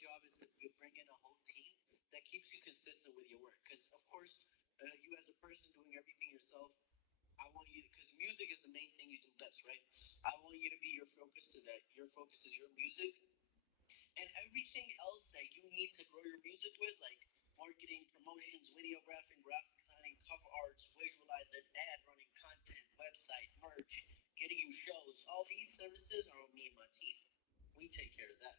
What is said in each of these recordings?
job is to bring in a whole team that keeps you consistent with your work. Because of course, you as a person doing everything yourself, I want you to, because music is the main thing you do best, right? I want you to be your focus to that. Your focus is your music, and everything else that you need to grow your music with, like marketing, promotions, videography, graphic designing, cover arts, visualizers, ad running, content, website, merch, getting you shows. All these services are on me and my team. We take care of that.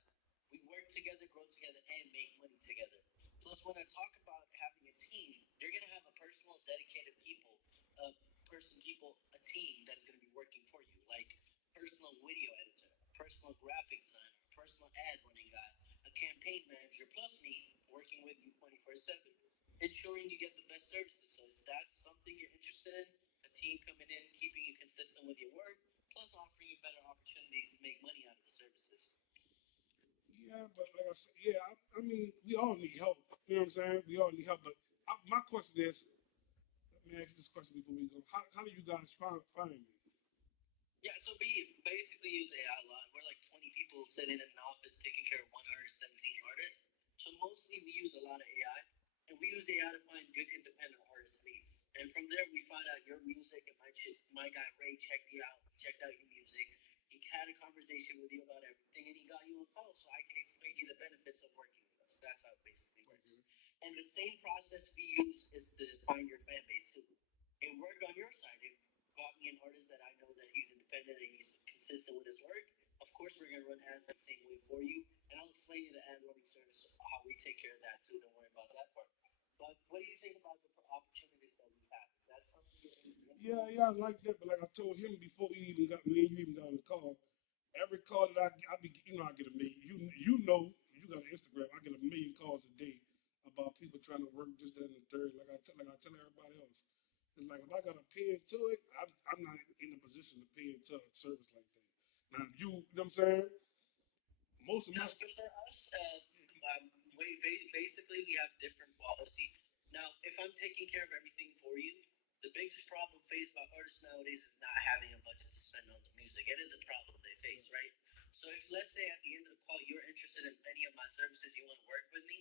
We work together, grow together, and make money together. Plus, when I talk about having a team, you're gonna have a personal, dedicated a a team that's gonna be working for you, like personal video editor, personal graphic designer, personal ad running guy, a campaign manager, plus me working with you 24/7, ensuring you get the best services. So, if that's something you're interested in, a team coming in, keeping you consistent with your work, plus offering you better opportunities to make money out of the services. Yeah, but like I said, yeah, I mean, we all need help. You know what I'm saying? We all need help. But my question is, let me ask this question before we go. How do you guys find me? Yeah, so we basically use AI a lot. We're like 20 people sitting in an office taking care of 117 artists. So mostly we use a lot of AI, and we use AI to find good independent artist leads. And from there, we find out your music, and my guy Ray checked you out. He checked out your music. He had a conversation with you about everything, and he got you a call so I can explain you the benefits of working with us. That's how it basically works. Okay. And the same process we use is to find your fan base too. It worked on your side. It got me an artist that I know that he's independent and he's consistent with his work. Of course, we're gonna run ads the same way for you, and I'll explain you the ad loading service, how we take care of that too. Don't worry about that part. But what do you think about the opportunities that we have? If that's something you're Yeah, I like that. But like I told him before me and you even got on the call, every call that I be, I get a million. You know, you got an Instagram. I get a million calls a day about people trying to work this, that, and the third. Like I tell everybody else, it's like if I got to pay into it, I'm not in a position to pay into a service like that. Now, you know what I'm saying? Most of No, my so for us, basically we have different policies. Now, if I'm taking care of everything for you, the biggest problem faced by artists nowadays is not having a budget to spend on the music. It is a problem they face, right? So if let's say at the end of the call you're interested in any of my services, you want to work with me,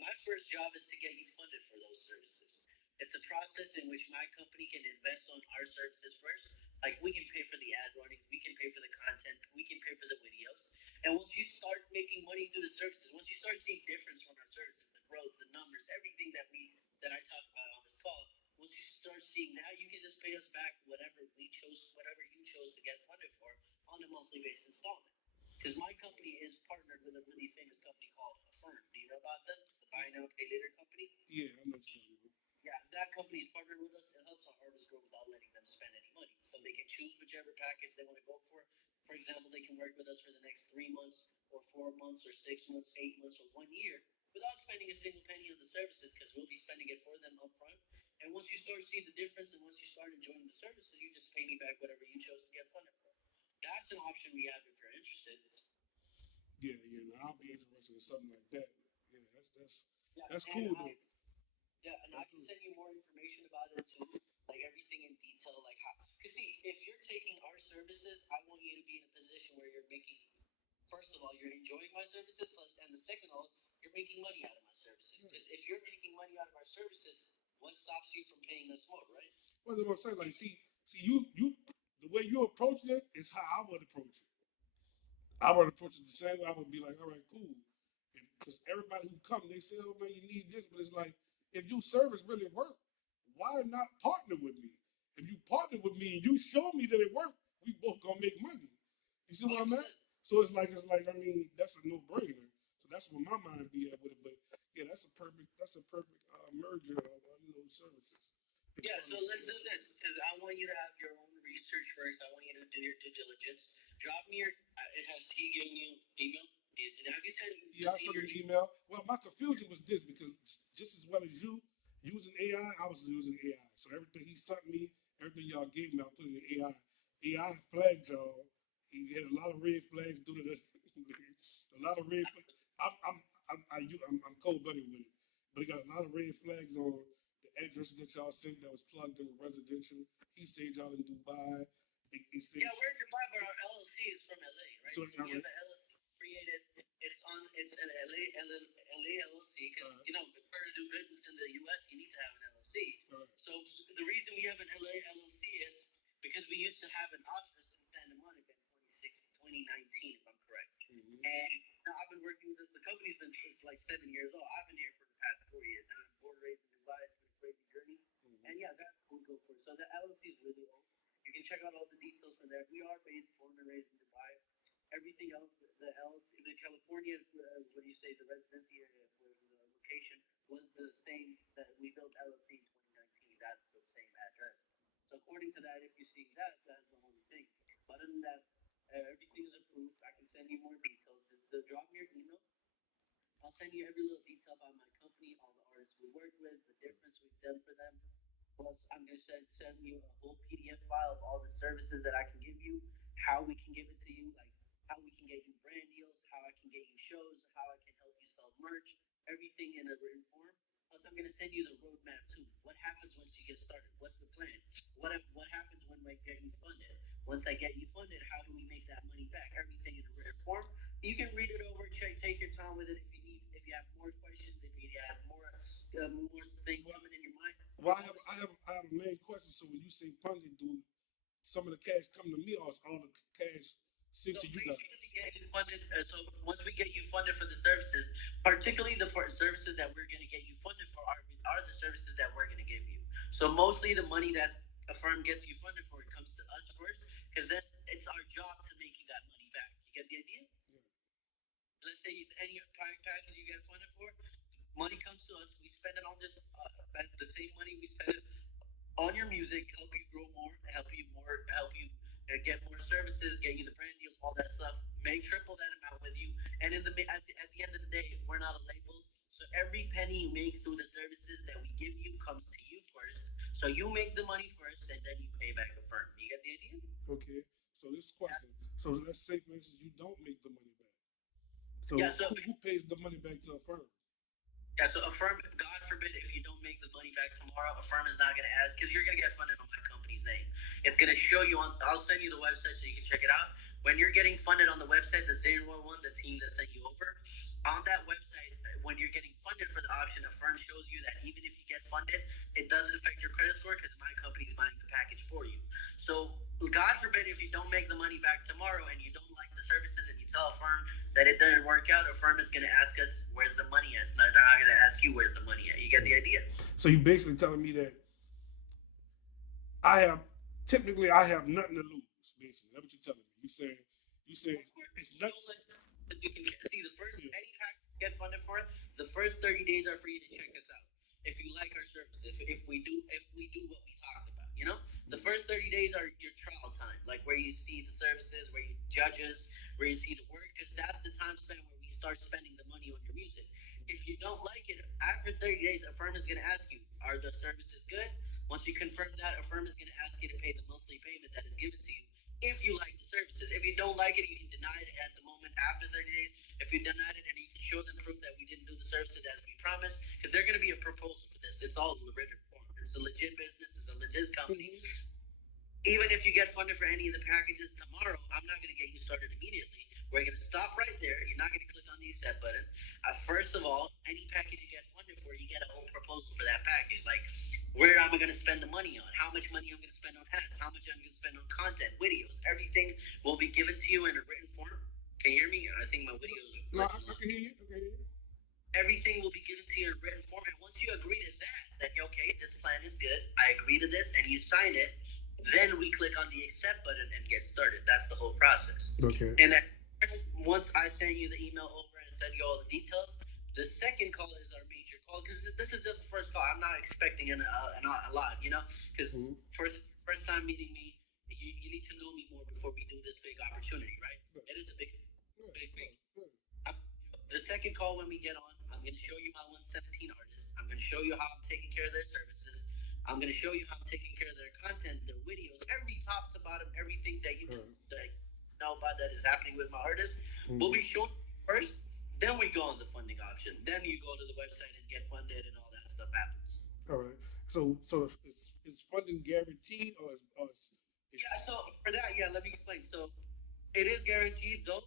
my first job is to get you funded for those services. It's a process in which my company can invest on our services first. Like we can pay for the ad runnings, we can pay for the content, we can pay for the videos. And once you start making money through the services, once you start seeing difference from our services, the growth, the numbers, everything that I talk about on this call, once you start seeing that, you can just pay us back whatever you chose to get funded for on a monthly basis installment. Because my company is partnered with a really famous company called Affirm. Do you know about them? The buy now pay later company. Yeah, I know what you're saying. Yeah, that company's partnered with us. It helps our artists grow without letting them spend any money. So they can choose whichever package they want to go for. For example, they can work with us for the next 3 months or 4 months or 6 months, 8 months or 1 year without spending a single penny on the services because we'll be spending it for them upfront. And once you start seeing the difference and once you start enjoying the services, you just pay me back whatever you chose to get funded for. That's an option we have if you're interested. Yeah. Now I'll be interested in something like that. Yeah, Yeah, that's and cool though. yeah, and I can send you more information about it too, like everything in detail, like how. Cause see, if you're taking our services, I want you to be in a position where you're making. First of all, you're enjoying my services, plus, and the second of all, you're making money out of my services. Because if you're making money out of our services, what stops you from paying us more, right? Well, that's what I'm saying. Like, see, you, the way you approach it is how I would approach it. I would approach it the same way. I would be like, all right, cool. Because everybody who come, they say, oh man, you need this, but it's like, if your service really work, why not partner with me? If you partner with me and you show me that it worked, we both gonna make money. You see what I'm at? So it's like I mean, that's a no brainer. So that's where my mind be at with it. But yeah, that's a perfect merger of services. Yeah, so let's do this because I want you to have your own research first. I want you to do your due diligence. Drop me your. Has he given you email? Have you sent? Yeah, I sent an email. Well, my confusion was this because just as well as you using AI, I was using AI. So everything he sent me, everything y'all gave me, I put it in AI. AI flagged y'all. He had a lot of red flags due to the a lot of red. I'm cold blooded with it, but he got a lot of red flags on the addresses that y'all sent that was plugged in with residential. He said y'all in Dubai. He said, yeah, we're in Dubai, but our LLC is from LA, right? So we have an LLC created. It's an LA working with the company's been it's like 7 years old. I've been here for the past 4 years, and I'm born and raised in Dubai. It's been a crazy journey, and yeah, that's what we go for. So the LLC is really old. You can check out all the details from there. We are based, born and raised in Dubai. Everything else, the LLC, the California, what do you say, the residency area for the location was the same that we built LLC in 2019. That's the same address. So according to that, if you see that, that's the only thing. But other than that, everything is approved. I can send you more details. Just drop me your email. I'll send you every little detail about my company, all the artists we work with, the difference we've done for them. Plus, I'm going to send you a whole PDF file of all the services that I can give you, how we can give it to you, like how we can get you brand deals, how I can get you shows, how I can help you sell merch, everything in a written form. Plus, I'm going to send you the roadmap too. What happens once you get started? What's the plan? What happens when I get you funded? Once I get you funded, how do we make that money back? Everything in a written form. You can read it over, take your time with it if you need. If you have more questions, if you have more things coming in your mind. Well, I have a main question. So when you say funding, do some of the cash come to me, or is all the cash sent to you guys? Get you funded. So once we get you funded for the services, particularly the services that we're going to get you funded for are the services that we're going to give you. So mostly the money that a firm gets you funded for, it comes to us first, because then it's our job to make you that money back. You get the idea? Yeah. Let's say any package you get funded for, money comes to us. We spend it on this. The same money we spend it on your music, help you grow more, help you get more services, get you the brand deals, all that stuff. Make triple that amount with you. And at the end of the day, we're not a label. So every penny you make through the services that we give you comes to you first. So you make the money first, and then you pay back the firm. You get the idea? Okay. So this question. So let's say, for instance, you don't make the money back. So, yeah, so who pays the money back to a firm? Yeah, so a firm, God forbid, if you don't make the money back tomorrow, a firm is not going to ask, because you're going to get funded on my company's name. It's going to show you I'll send you the website so you can check it out. When you're getting funded on the website, the Zainwar one, the team that sent you over, on that website, when you're getting funded for the option, a firm shows you that even if you get funded, it doesn't affect your credit score because my company's buying the package for you. So God forbid if you don't make the money back tomorrow and you don't like the services and you tell a firm that it didn't work out, a firm is going to ask us, where's the money at? No, they're not going to ask you where's the money at. You get the idea? So you're basically telling me that I have nothing to lose, basically. That's what you're telling me. You say it's nothing. You can see the first any pack get funded for it. The first 30 days are for you to check us out. If you like our service, if we do what we talked about, the first 30 days are your trial time, like where you see the services, where you judge us, where you see the work, because that's the time span where we start spending the money on your music. If you don't like it, after 30 days, a firm is going to ask you, are the services good? Once you confirm that, a firm is going to ask you to pay the monthly payment that is given to you if you like the services. If you don't like it, you can deny it at the moment after 30 days. If you denied it and you can show them proof that we didn't do the services as we promised, because they're going to be a proposal for this. It's all written form. It's a legit business. It's a legit company. Even if you get funded for any of the packages tomorrow, I'm not going to get you started immediately. We're going to stop right there. You're not going to click on the accept button. First of all, any package you get funded for, you get a whole proposal for that package. Like, where am I going to spend the money on? How much money I'm going to spend on ads? How much I'm going to spend on content, videos? Everything will be given to you in a written form. Can you hear me? I think my videos. No, I can hear you. Everything will be given to you in written form. And once you agree to that okay, this plan is good. I agree to this, and you sign it. Then we click on the accept button and get started. That's the whole process. Okay. And once I send you the email over and send you all the details, the second call is our major call, because this is just the first call. I'm not expecting a lot, because first time meeting me, you need to know me more before we do this big opportunity, right? It is a big. The second call when we get on, I'm going to show you my 117 artists. I'm going to show you how I'm taking care of their services. I'm going to show you how I'm taking care of their content, their videos, every top to bottom, everything that you know about that is happening with my artists. We'll be showing first, then we go on the funding option. Then you go to the website and get funded, and all that stuff happens. All right. So is funding guaranteed, or yeah? So for that, let me explain. So it is guaranteed, though.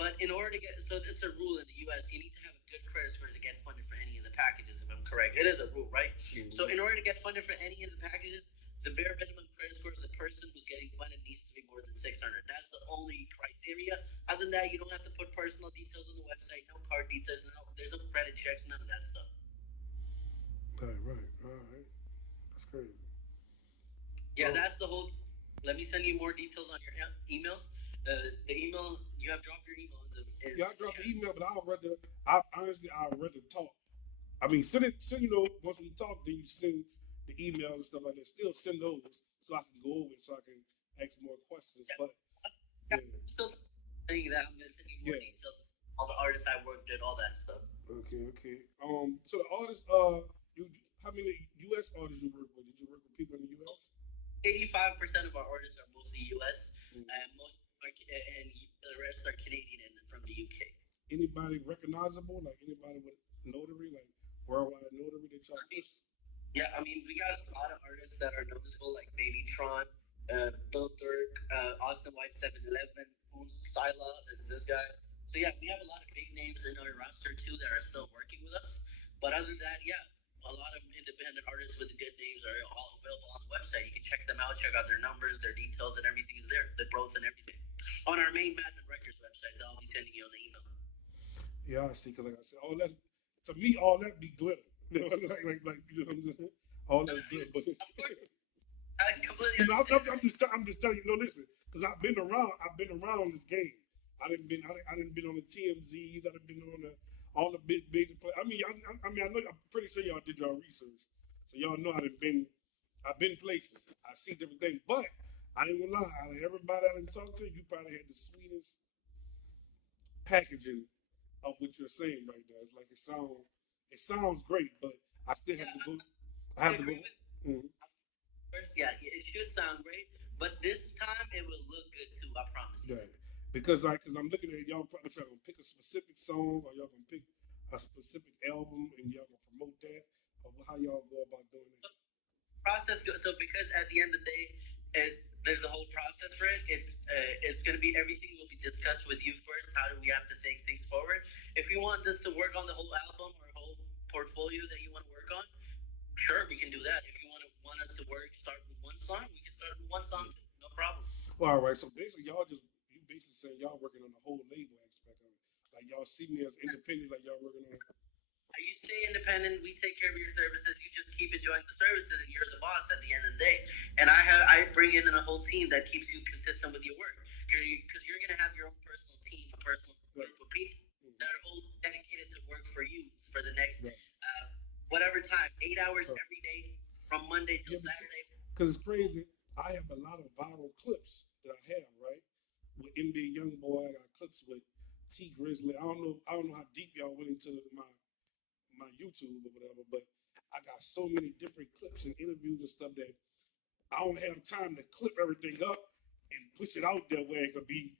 But in order to so it's a rule in the U.S. You need to have a good credit score to get funded for any of the packages. If I'm correct, it is a rule, right? So in order to get funded for any of the packages, the bare minimum credit score of the person who's getting funded needs to be more than 600. That's the only criteria. Other than that, you don't have to put personal details on the website. No checks, none of that stuff. Right. All right. That's crazy. Yeah, Um, that's the whole. Let me send you more details on your email. The email you have dropped your email in the yeah, I is dropped the chat. email, but I'd rather. I honestly, I'd rather talk. I mean, send. Once we talk, then you send the emails and stuff like that. Still send those so I can go over it, so I can ask more questions. Yeah, But yeah, yeah, still saying that I'm gonna send you more yeah. details. All the artists I worked with, all that stuff. Okay. So the artists, you how many U.S. artists you work with? Did you work with people in the U.S.? 85% of our artists are mostly U.S. Mm. and most are, and the rest are Canadian and from the UK. Anybody recognizable? Like anybody with notary, like worldwide notary that y'all I mean, push? yeah, I mean, we got a lot of artists that are noticeable, like Babytron, Bill Dirk, Austin White, 7-Eleven, Moon Sila, this guy. So yeah, we have a lot of big names in our roster too that are still working with us. But other than that, yeah, a lot of independent artists with good names are all available on the website. You can check them out, check out their numbers, their details, and everything is there. The growth and everything on our main Madden Records website that I'll be sending you on the email. Yeah, I see. Cause like I said, all that to me, all that be glitter. Like you know what I'm saying? All that's good, but Of course, I completely you know, understand. I'm just telling you. No, listen, because I've been around this game. I didn't been on the TMZs. I done been on the all the big major play. I mean, I know. I'm pretty sure y'all did your research, so y'all know I've been places. I see different things, but I ain't gonna lie. Out of everybody I done talked to, you probably had the sweetest packaging of what you're saying right now. It's like it sounds great, but I still have Yeah, to go. I I have to go. agree with. Mm, First, yeah, it should sound great, but this time it will look good too. I promise you. yeah, because I'm looking at y'all probably trying to pick a specific song, or y'all gonna pick a specific album, and y'all gonna promote that, or how y'all go about doing that. Process goes so because at the end of the day, there's a whole process for it. It's going to be everything will be discussed with you first. How do we have to take things forward? If you want us to work on the whole album or whole portfolio that you want to work on, sure, we can do that. If you want us to start with one song, we can start with one song Yeah. too. No problem. Well, all right. So basically, you basically saying y'all working on the whole label aspect of it. Like y'all see me as independent, like y'all working on. You stay independent. We take care of your services. You just keep enjoying the services, and you're the boss at the end of the day. And I bring in a whole team that keeps you consistent with your work because you're gonna have your own personal team, a personal Right. group of people Mm-hmm. that are all dedicated to work for you for the next Right. whatever time, 8 hours Right. every day from Monday till Yeah, Saturday. because it's crazy. I have a lot of viral clips that I have, right? With NBA YoungBoy, I got clips with T Grizzly. I don't know how deep y'all went into my YouTube or whatever, but I got so many different clips and interviews and stuff that I don't have time to clip everything up and push it out there where it could be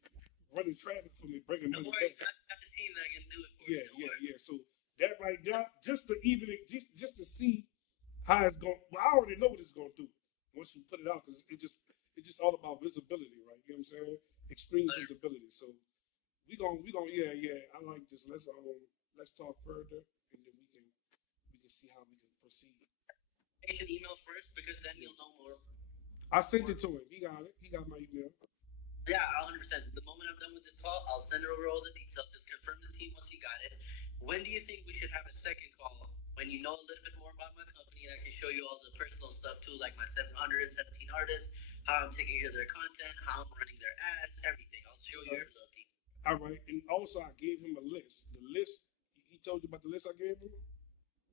running traffic for me, bringing Don't money worry, back. I have a team that can do it for you. Yeah, Don't worry. So that right there, just to even just to see how it's going. Well, I already know what it's going to do once you put it out because it's just all about visibility, right? You know what I'm saying? Extreme visibility. So we going I like this. Let's talk further and then we can see how we can proceed. Email first because then Yeah. you'll know more. I sent it to him. He got it. He got my email. Yeah, 100%. The moment I'm done with this call, I'll send over all the details. Just confirm the team once you got it. When do you think we should have a second call? When you know a little bit more about my company, and I can show you all the personal stuff too, like my 717 artists, how I'm taking care of their content, how I'm running their ads, everything. I'll show you Uh, every little detail. all right. And also, I gave him a list. The list. He told you about the list I gave him.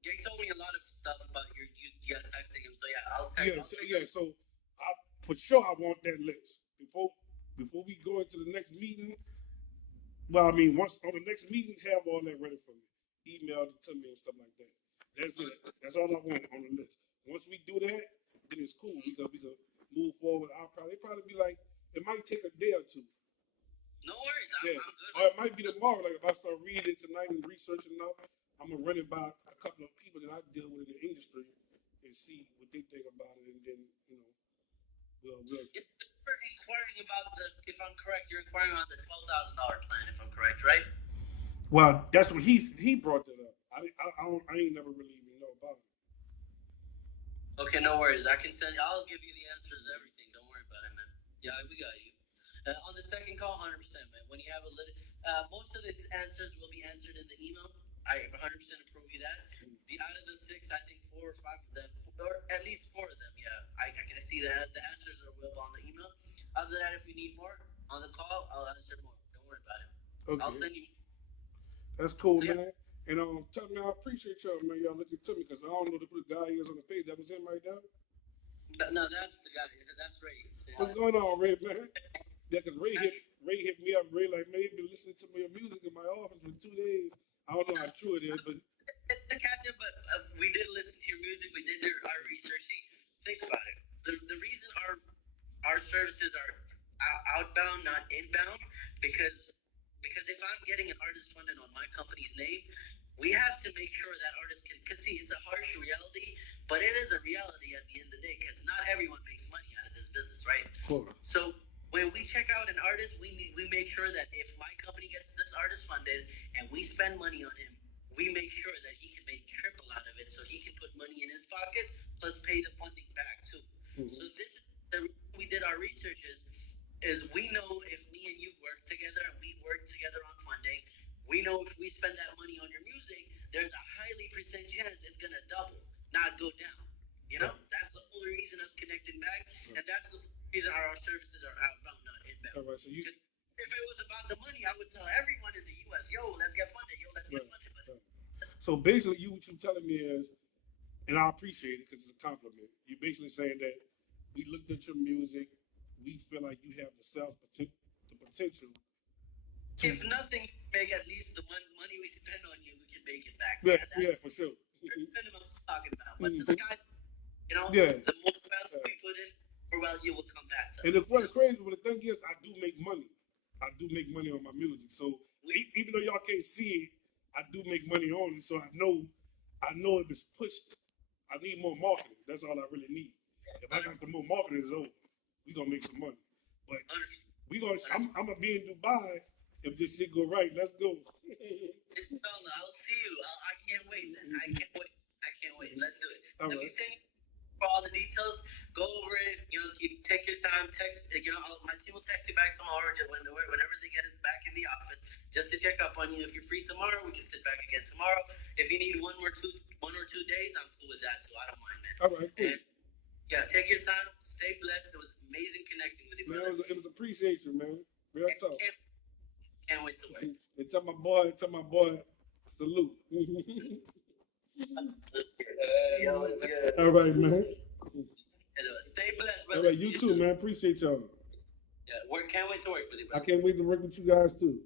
Yeah, he told me a lot of stuff about you texting him. So yeah, Yeah. So I for sure I want that list before we go into the next meeting. Well, I mean, once on the next meeting, have all that ready for me. Email it to me and stuff like that. That's it. That's all I want on the list. Once we do that, then it's cool. We could move forward. Probably be like it might take a day or two. No worries, Yeah. I'm good. Or it might be tomorrow. Like if I start reading it tonight and researching it out, I'm gonna run it by a couple of people that I deal with in the industry and see what they think about it, and then we'll You're inquiring about if I'm correct, you're inquiring on the $12,000 plan, if I'm correct, right? Well, that's what he brought that up. I ain't never really even know about it. Okay, no worries. I'll give you the answers to everything. Don't worry about it, man. Yeah, we got you. On the second call, 100%, man. When you have most of the answers will be answered in the email. I 100% approve you see the answers are available on the email. Other than that, if you need more on the call, I'll answer more. Don't worry about it. Okay. I'll send you. That's cool, so, man. And tell me, I appreciate y'all, man. Y'all looking to me because I don't know who the guy is on the page. That was him right there. No, that's the guy. That's Ray. What's going on, Ray, man? Yeah, because Ray hit me up. Ray like, man, he been listening to my music in my office for 2 days. I don't know how true it is, but but we did listen to your music. We did our research. See, think about it. The reason our services are outbound, not inbound, because if I'm getting an artist funded on my company's name, we have to make sure that artist can. Because see, it's a harsh reality, but it is a reality at the end of the day. Because not everyone makes money out of this business, right? Cool. So when we check out an artist, we make sure that if my company gets this artist funded and we spend money on him, we make sure that he can make triple out of it, so he can put money in his pocket plus pay the funding back too. Mm-hmm. So this is the reason we did our research is we know if me and you work together and we work together on funding, we know if we spend that money on your music, there's a highly percent chance it's gonna double, not go down. You know, that's the only reason us connecting back, and that's the reason our services are outbound, not inbound. All right, so you. If it was about the money, I would tell everyone in the U.S., yo, let's get funded, let's get funded. But so basically, what you're telling me is, and I appreciate it because it's a compliment. You're basically saying that we looked at your music, we feel like you have the potential. If nothing, make at least the money we spend on you, we can make it back. Yeah, for sure. Minimum I'm talking about, but the sky, the more value we put in, more value will come back to us. And it's really crazy, but the thing is, I do make money. I do make money on my music. So even though y'all can't see it, I do make money on it. So I know if it's pushed, I need more marketing. That's all I really need. If I got the more marketing, it's over. We gonna make some money. But I'm gonna be in Dubai if this shit go right. Let's go. I'll see you. I can't wait. I can't wait. Let's do it. Let me send you for all the details. Go over it. Take your time. Text. My team will text you back tomorrow, whenever they get back in the office, just to check up on you. If you're free tomorrow, we can sit back again tomorrow. If you need one or two days, I'm cool with that too. I don't mind, man. All right, cool. And, take your time. Stay blessed. It was amazing connecting with you, man. It was appreciation, man. Real talk. Can't wait to work. And tell my boy, salute. Yo, it's good. All right, man. Stay blessed, brother. All right, you too, man. Appreciate y'all. Yeah, can't wait to work with you, brother. I can't wait to work with you guys too.